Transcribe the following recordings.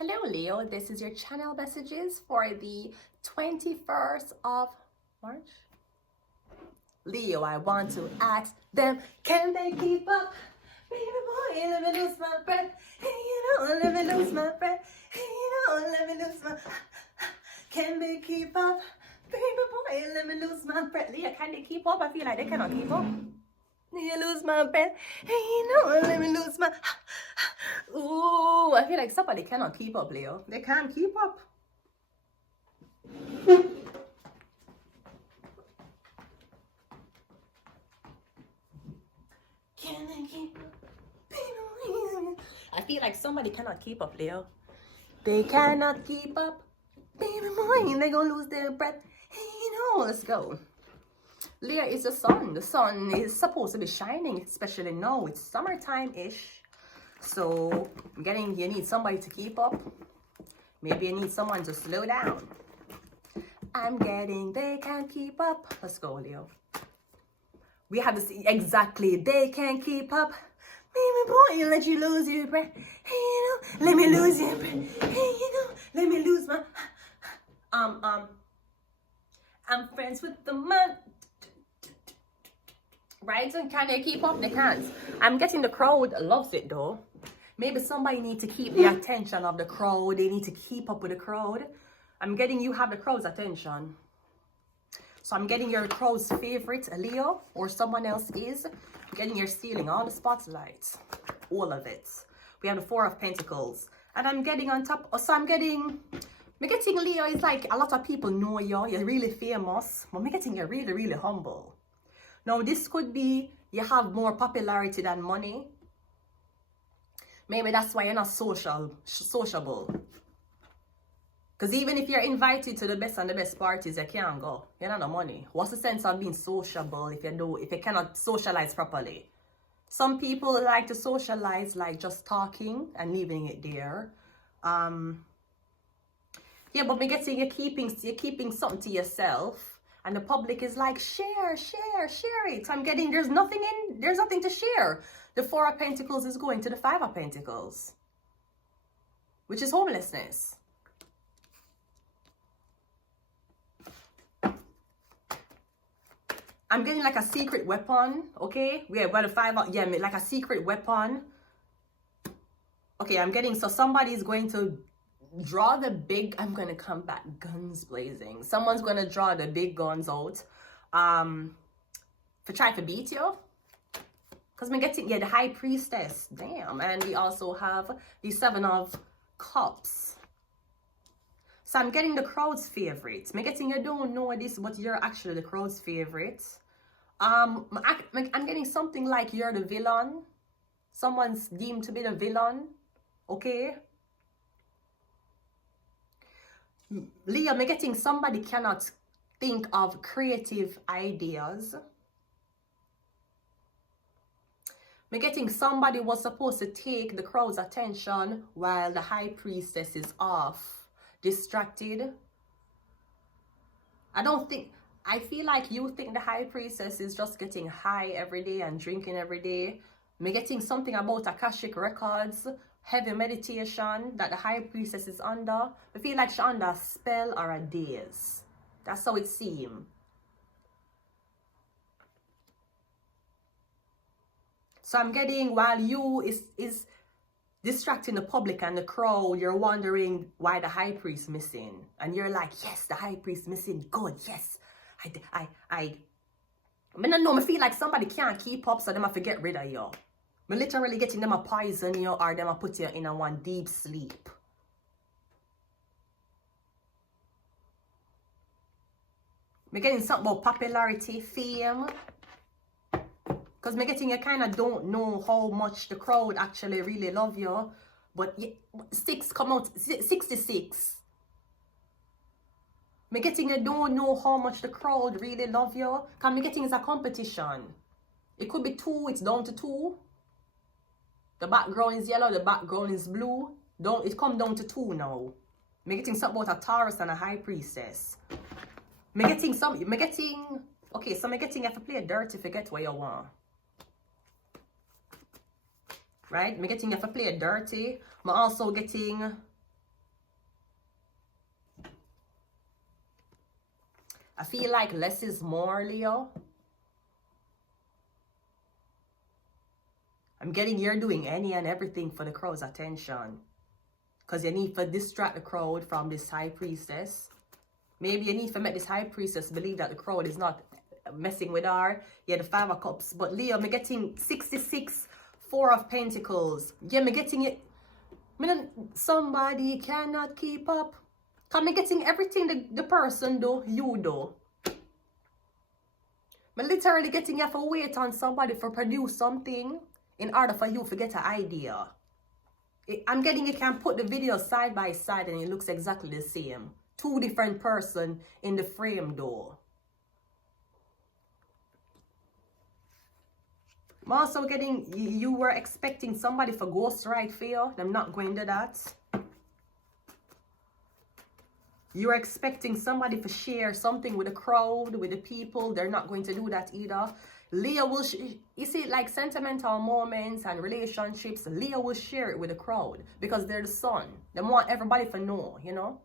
Hello Leo, this is your channel messages for the 21st of March. Leo, I want to ask them, can they keep up? Baby boy, let me lose my breath. Hey, let me lose my breath. Hey, let me lose my... Can they keep up? Baby boy, let me lose my breath. Leo, can they keep up? I feel like they cannot keep up. Let me lose my breath. Hey, let me lose my... Ooh, I feel like somebody cannot keep up, Leo. They can't keep up. Can they keep up? I feel like somebody cannot keep up, Leo. They cannot keep up. Baby boy, they gonna lose their breath. Hey, let's go. Leo is the sun. The sun is supposed to be shining, especially now. It's summertime-ish. So, you need somebody to keep up. Maybe you need someone to slow down. They can't keep up. Let's go, Leo. We have to see exactly. They can't keep up. Baby boy, let you lose your breath. Hey, let me lose your breath. Hey, let me lose my... I'm friends with the man. Right? And can they keep up? They can't. I'm getting the crowd loves it though. Maybe somebody needs to keep the attention of the crowd. They need to keep up with the crowd. I'm getting you have the crowd's attention. So I'm getting your crowd's favorite, Leo, or someone else is. I'm getting you're stealing all the spotlights. All of it. We have the Four of Pentacles. And I'm getting on top. So I'm getting Leo is like a lot of people know you. You're really famous. But I'm getting you're really, really humble. Now, this could be you have more popularity than money. Maybe that's why you're not sociable. Because even if you're invited to the best and the best parties, you can't go. You don't have money. What's the sense of being sociable if you cannot socialize properly? Some people like to socialize like just talking and leaving it there. Yeah, but me getting you're keeping something to yourself. And the public is like, share it. I'm getting, there's nothing to share. The Four of Pentacles is going to the Five of Pentacles, which is homelessness. I'm getting like a secret weapon, okay? Yeah, well, the five, yeah, like a secret weapon. Okay, I'm getting, so somebody's going to draw the big, I'm going to come back guns blazing. Someone's going to draw the big guns out for try to beat you. Because we're getting, yeah, the High Priestess. Damn. And we also have the Seven of Cups. So I'm getting the crowd's favorite. I'm getting, you don't know this, but you're actually the crowd's favorite. I'm getting something like you're the villain. Someone's deemed to be the villain. Okay? Leo, I'm getting somebody cannot think of creative ideas. I'm getting somebody was supposed to take the crowd's attention while the High Priestess is off, distracted. I feel like you think the High Priestess is just getting high every day and drinking every day. I'm getting something about Akashic Records, heavy meditation that the High Priestess is under. I feel like she's under a spell or a daze. That's how it seems. So I'm getting, while you is distracting the public and the crowd, you're wondering why the High Priest missing. And you're like, yes, the High Priest missing. Good, yes. I don't know, I feel like somebody can't keep up, so they have to get rid of you. I'm literally getting them a poison you or them a put you in a one deep sleep. I'm getting something about popularity, fame. Because I'm getting you kind of don't know how much the crowd actually really love you. But 6 come out, 66. I'm getting you don't know how much the crowd really love you. Because I'm getting it's a competition. It could be 2, it's down to 2. The background is yellow, the background is blue. It come down to 2 now. I'm getting something about a Taurus and a High Priestess. I'm getting, okay, so I'm getting you have to play dirty if you get what you want. Right? I'm getting you have to play dirty. I'm also getting I feel like less is more, Leo. I'm getting you're doing any and everything for the crowd's attention. Because you need to distract the crowd from this high priestess. Maybe you need to make this high priestess believe that the crowd is not messing with her. Yeah, the 5 of Cups. But Leo, I'm getting 66, 4 of Pentacles. Yeah, I'm getting it. Somebody cannot keep up. I'm getting everything the person do, you do. I'm literally getting you have to wait on somebody for produce something in order for you to get an idea. I'm getting you can put the video side by side and it looks exactly the same. 2 different person in the frame though. I'm also getting you were expecting somebody for ghostwrite for you. I'm not going to that. You're expecting somebody to share something with the crowd, with the people. They're not going to do that either. Leo will, you see, like sentimental moments and relationships, Leo will share it with the crowd because they're the sun. They want everybody to know, you know,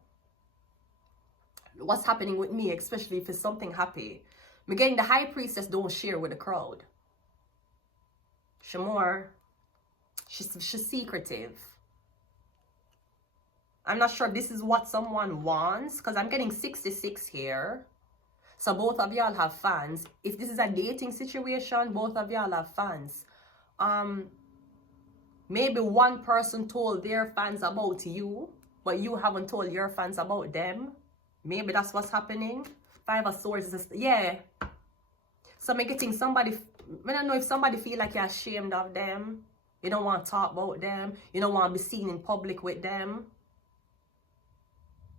what's happening with me, especially if it's something happy. Again, the high priestess don't share with the crowd. She's secretive. I'm not sure if this is what someone wants because I'm getting 66 here. So both of y'all have fans. If this is a dating situation, both of y'all have fans. Maybe one person told their fans about you, but you haven't told your fans about them. Maybe that's what's happening. 5 of Swords is, yeah. So I'm getting somebody, I don't know if somebody feel like you're ashamed of them. You don't want to talk about them. You don't want to be seen in public with them.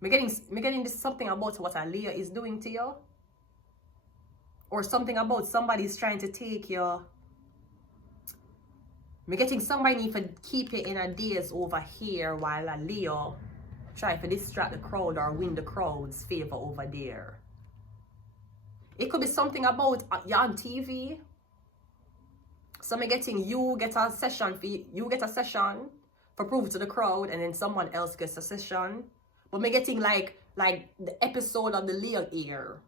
I'm getting this something about what Aliyah is doing to you. Or something about somebody's trying to take you. I'm getting somebody need to keep you in a daze over here while Aliyah try to distract the crowd or win the crowd's favor over there. It could be something about you're on TV. So I'm getting you get a session for you get a session for prove to the crowd, and then someone else gets a session. But I'm getting like the episode of the Leo ear,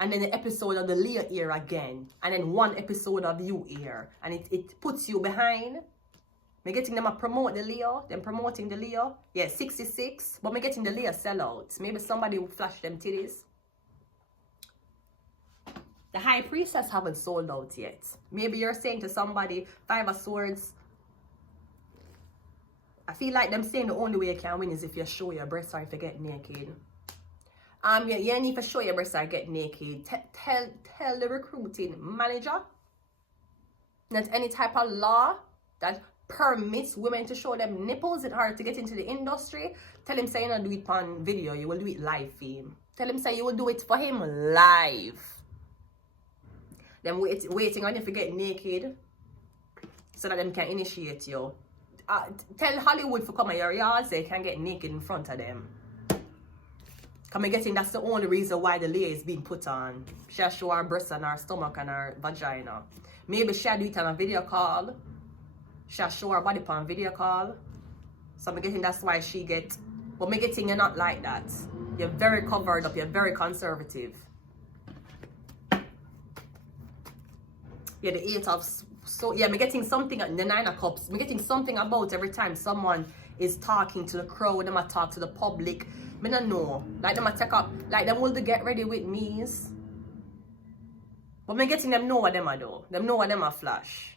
and then the episode of the Leo ear again, and then one episode of you ear, and it puts you behind. I'm getting them to promote the Leo, them promoting the Leo. Yeah, 66. But I'm getting the Leo sellouts. Maybe somebody will flash them titties. The High Priestess haven't sold out yet. Maybe you're saying to somebody, 5 of Swords. I feel like them saying the only way you can win is if you show your breasts or if you get naked. You need to show your breasts or get naked. Tell the recruiting manager that any type of law that permits women to show them nipples in order to get into the industry, tell him say you don't do it on video, you will do it live for him. Tell him say you will do it for him live. Them waiting on you to get naked so that them can initiate you. Tell Hollywood to come at your yard so you can get naked in front of them. Come getting that's the only reason why the layer is being put on. She'll show her breasts and her stomach and her vagina. Maybe she'll do it on a video call. She'll show her body on video call. So I'm getting that's why she get. But me getting you're not like that. You're very covered up. You're very conservative. Yeah, the 8 of. So yeah, I'm getting something at the 9 of Cups. I'm getting something about every time someone is talking to the crowd. Them I talk to the public. I don't know. Like them I take up. Like them will to get ready with me's. But I'm getting them know what them I do. Them know what them I flash.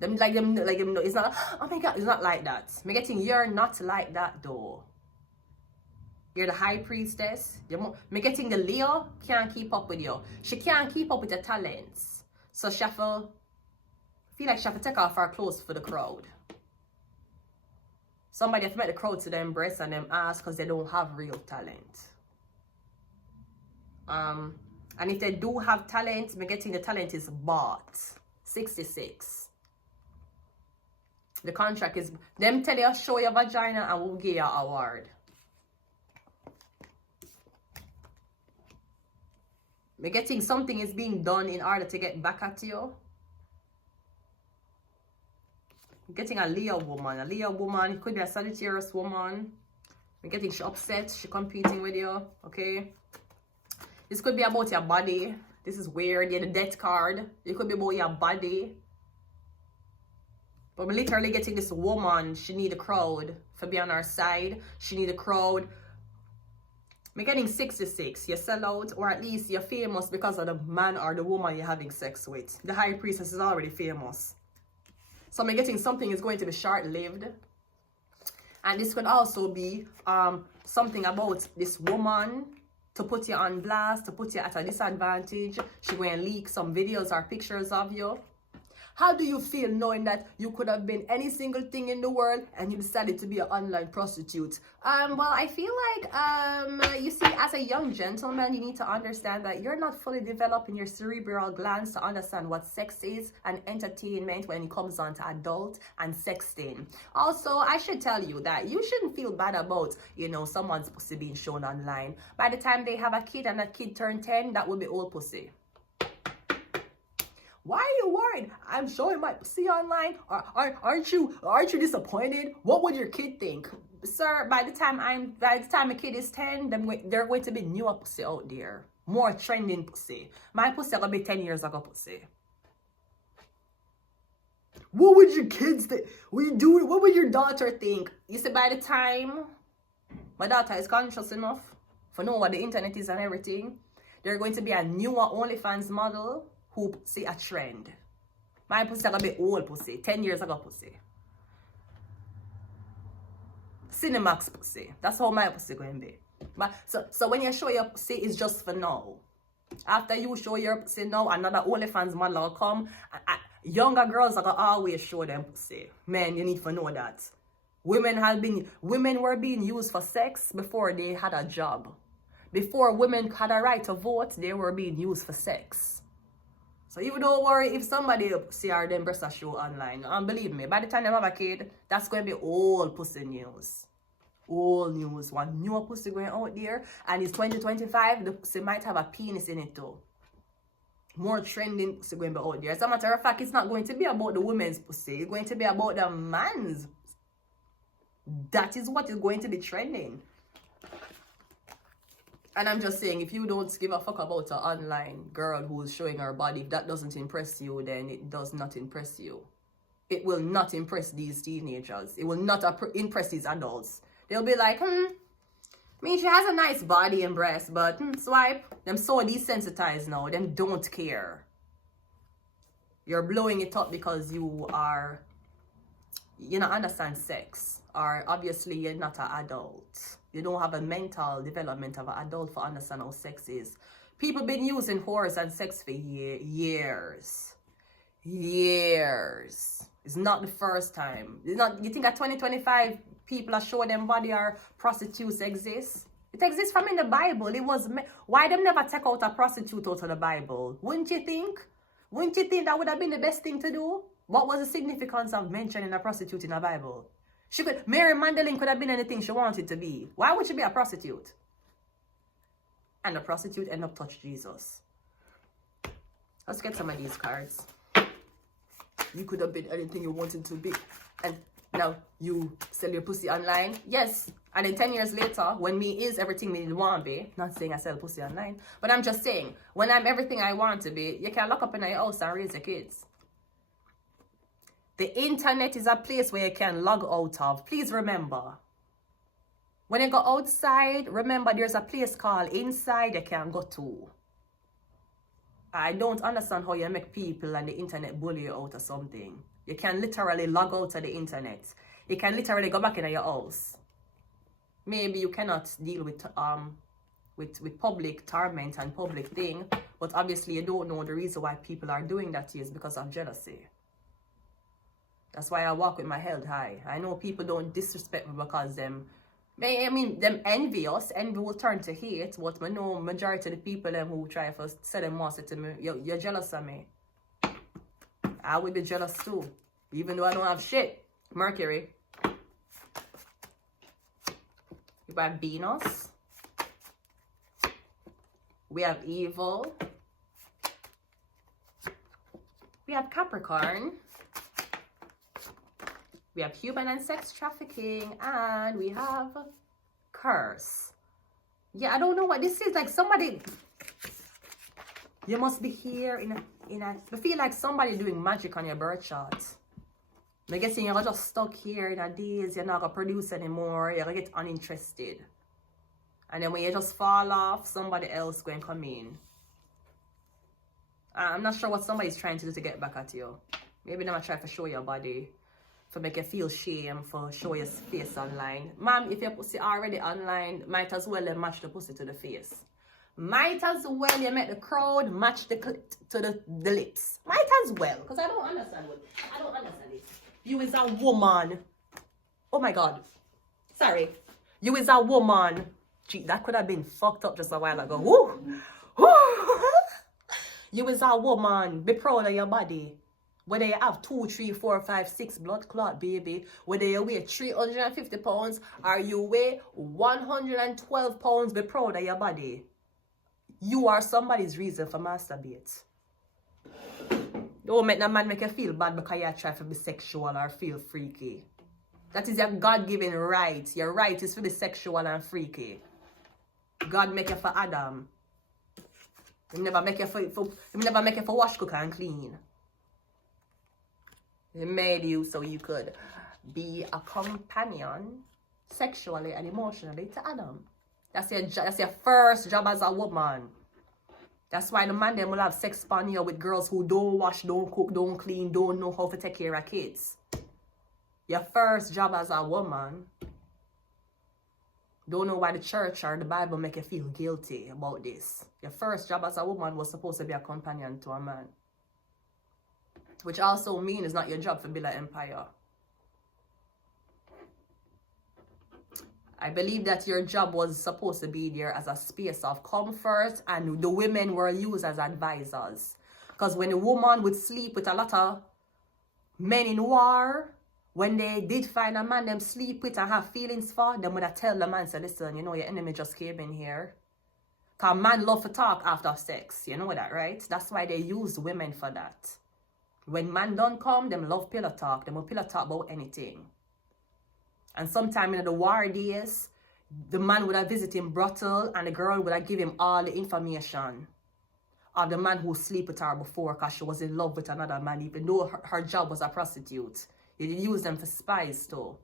Them know. It's not. Oh my God, it's not like that. I'm getting you're not like that though. You're the High Priestess. I'm getting the Leo can't keep up with you. She can't keep up with the talents. So she feel like she have to take off her clothes for the crowd. Somebody have to make the crowd to them embrace and them ask because they don't have real talent. And if they do have talent, I'm getting the talent is bought. 66. The contract is them tell you show your vagina and we'll give you an award. I'm getting something is being done in order to get back at you. I'm getting a Leo woman. A Leo woman, it could be a Sagittarius woman. I'm getting she upset, she competing with you, okay? This could be about your body. This is weird. Yeah, the death card. It could be about your body. But we're literally getting this woman. She need a crowd for be on her side. She need a crowd. We're getting 66. You sell out, or at least you're famous because of the man or the woman you're having sex with. The high priestess is already famous. So I'm getting something is going to be short-lived. And this could also be something about this woman to put you on blast, to put you at a disadvantage. She going to leak some videos or pictures of you. How do you feel knowing that you could have been any single thing in the world and you decided to be an online prostitute? Well, I feel like, you see, as a young gentleman, you need to understand that you're not fully developing your cerebral glands to understand what sex is and entertainment when it comes on to adult and sexting. Also, I should tell you that you shouldn't feel bad about, you know, someone's pussy being shown online. By the time they have a kid and that kid turn 10, that will be old pussy. Why are you worried? I'm showing my pussy online. Aren't you disappointed? What would your kid think? Sir, by the time a kid is 10, they're going to be newer pussy out there. More trending pussy. My pussy gonna be 10 years ago pussy. What would your kids think? What would your daughter think? You see, by the time my daughter is conscious enough to know what the internet is and everything, they're going to be a newer OnlyFans model who see a trend. My pussy gonna be old pussy, 10 years ago pussy. Cinemax pussy. That's how my pussy going to be. But so when you show your pussy, it's just for now. After you show your pussy now, another OnlyFans model will come. Younger girls are gonna always show them pussy. Men, you need to know that. Women were being used for sex before they had a job. Before women had a right to vote, they were being used for sex. So you don't worry if somebody see her them breast show online. And believe me, by the time they have a kid, that's going to be old pussy news. Old news. One new pussy going out there. And it's 2025, the pussy might have a penis in it too. More trending pussy going to be out there. As a matter of fact, it's not going to be about the women's pussy. It's going to be about the man's. That is what is going to be trending. And I'm just saying, if you don't give a fuck about an online girl who's showing her body, if that doesn't impress you, then it does not impress you. It will not impress these teenagers. It will not impress these adults. They'll be like, I mean, she has a nice body and breast, but swipe. Them so desensitized now. Them don't care. You're blowing it up because you don't understand sex. Or obviously you're not an adult. You don't have a mental development of an adult for understand how sex is. People been using whores and sex for years. Years. It's not the first time. It's not. You think at 2025 people are showing them body or prostitutes exist? It exists from in the Bible. It was why them never take out a prostitute out of the Bible? Wouldn't you think? Wouldn't you think that would have been the best thing to do? What was the significance of mentioning a prostitute in the Bible? Mary Magdalene could have been anything she wanted to be. Why would she be a prostitute? And the prostitute ended up touching Jesus. Let's get some of these cards. You could have been anything you wanted to be. And now you sell your pussy online. Yes. And then 10 years later, when me is everything me want to be, not saying I sell pussy online, but I'm just saying, when I'm everything I want to be, you can lock up in your house and raise your kids. The internet is a place where you can log out of. Please remember. When you go outside, remember there's a place called inside you can go to. I don't understand how you make people and the internet bully you out of something. You can literally log out of the internet. You can literally go back in your house. Maybe you cannot deal with public torment and public thing, but obviously you don't know the reason why people are doing that to you is because of jealousy. That's why I walk with my head high. I know people don't disrespect me because them envy us. Envy will turn to hate. But I know majority of the people who try to say them more say to me, you're jealous of me. I would be jealous too. Even though I don't have shit. Mercury. We have Venus. We have Evil. We have Capricorn. We have human and sex trafficking, and we have curse. Yeah, I don't know what this is. Like somebody, You must be here I feel like somebody doing magic on your birth chart. I guess you're just stuck here in a daze, you're not gonna produce anymore, you're gonna get uninterested. And then when you just fall off, somebody else going to come in. I'm not sure what somebody's trying to do to get back at you. Maybe they're trying to show your body, for make you feel shame, for show your face online. Ma'am, if your pussy already online, might as well match the pussy to the face. Might as well you make the crowd match the to the lips. Might as well, because I don't understand it. You is a woman. Oh my God. Sorry. You is a woman. Gee, that could have been fucked up just a while ago. Woo! Woo! You is a woman. Be proud of your body. Whether you have 2, 3, 4, 5, 6 blood clot, baby. Whether you weigh 350 pounds or you weigh 112 pounds, be proud of your body. You are somebody's reason for masturbate. Don't make no man make you feel bad because you try to be sexual or feel freaky. That is your God-given right. Your right is to be sexual and freaky. God make you for Adam. He never make you for wash, cook and clean. He made you so you could be a companion sexually and emotionally to Adam. That's your first job as a woman. That's why the man them will have sex upon you with girls who don't wash, don't cook, don't clean, don't know how to take care of kids. Your first job as a woman. Don't know why the church or the Bible make you feel guilty about this. Your first job as a woman was supposed to be a companion to a man. Which also means it's not your job to build an empire. I believe that your job was supposed to be there as a space of comfort, and the women were used as advisors. Because when a woman would sleep with a lot of men in war, when they did find a man them sleep with and have feelings for, them would have tell the man, say, listen, you know, your enemy just came in here. Because man love to talk after sex. You know that, right? That's why they use women for that. When man don't come, them love pillow talk. Them will pillow talk about anything. And sometime in the war days, the man would have visited him brothel and the girl would have give him all the information of the man who sleep with her before because she was in love with another man, even though her job was a prostitute. They use them for spies too.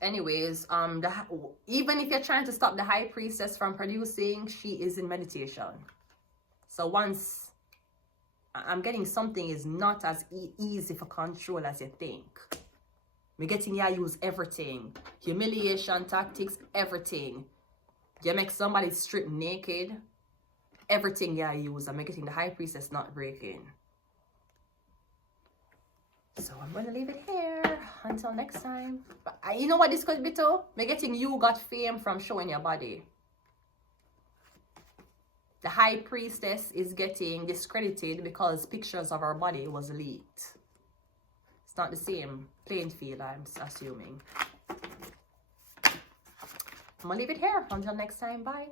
Anyways, even if you're trying to stop the high priestess from producing, she is in meditation. So once I'm getting something is not as easy for control as you think. We're getting you use everything. Humiliation tactics, everything. You make somebody strip naked, everything you use. I'm getting the high priestess not breaking. So I'm going to leave it here until next time. But you know what this could be too? We're getting you got fame from showing your body. The high priestess is getting discredited because pictures of her body was leaked. It's not the same playing field, I'm assuming. I'm going to leave it here. Until next time, bye.